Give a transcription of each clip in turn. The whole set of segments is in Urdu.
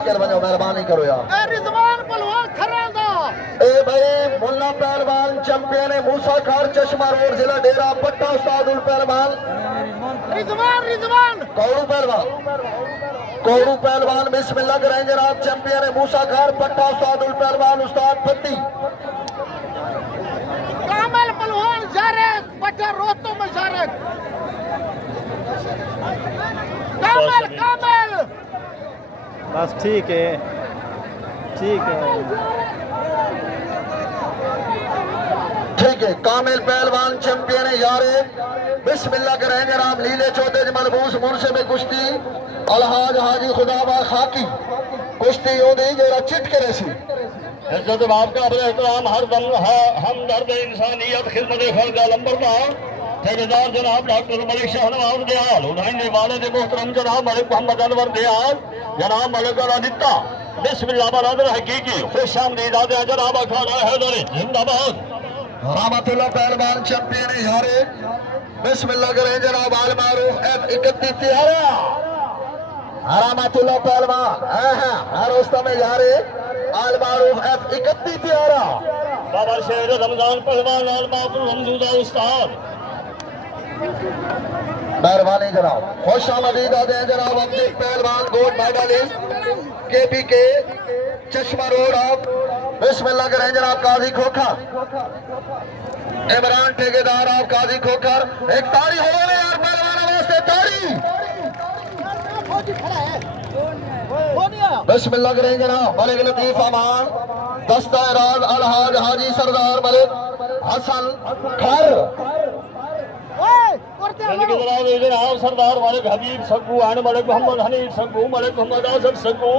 مہربانی کرو یار رضوان پہلوان کھران دا اے بھائی ملا پہلوان چیمپئن موسیٰ خار چشمہ روڈ ضلع ڈیرہ پٹا استاد الپہلوان رضوان کوڑو پہلوان بسم اللہ کریں جناب چیمپئن موسیٰ خار پٹا استاد الپہلوان استاد پتی کامل پہلوان جارک پٹا روستو میں جارک کامل بس ٹھیک ہے ٹھیک ہے کامل پہلوان چیمپئن یارے بسم اللہ کریں جناب لیلے چوتھے ملبوس منصب کشتی الحاج حاجی خدابا خاکی کشتی یودی جیرا چٹ کرے سی عزت باب کا ابر احترام ہر دم ہمدرد انسانیت خدمت خلق لمبردار ٹھیکیدار جناب ڈاکٹر ملک شاہنواز دیال ادھائنے والد محترم جناب ملک محمد انور دیال جناب ملک الادتہ بسم اللہ برادر حقیقی خوش آمدید آدھے جناب اکھانا حیدری زندہ باد رحمت اللہ پہلوان چیمپئن یارے بسم اللہ کریں جناب آل معروف F31 تیارہ رحمت اللہ پہلوان ہر استہ میں یارے آل معروف F31 تیارہ بابا شہر رمضان پہلوان آل معروف رمضوزہ استاد مہربانی جناب خوش آمدید آدھے جناب عبدالک پہلوان گولڈ میڈلسٹ KPK چشمہ روڈ آپ بسم اللہ کریں جناب قاضی کھوکھر عمران ٹھیکیدار آپ قاضی کھوکھر ایک تاری ہو رہے یار پہلوان واسطے تاری بسم اللہ کریں جناب ملک لطیف امان دستہ راز الحاج حاجی سردار ملک حسن کھر جناب سردار ملک حبیب سکو ملک محمد حنیف سکو ملک محمد آصف سکو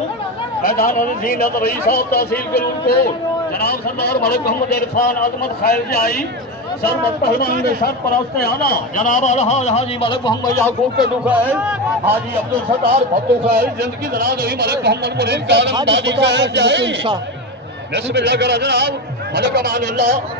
میدان زینت رئیس صاحب تحصیل کرون کو جناب سردار ملک محمد عرفان عظمت خیر جائی سرمت پہلوان میں سر پرست آنا جناب الحاج حاجی ملک محمد یعقوب کے دکھائے حاجی عبدالستار بھتو خیر زندگی دراز ہوئی ملک محمد مرین کارم دادی خیر جائی بسم اللہ کرا جناب ملک امان اللہ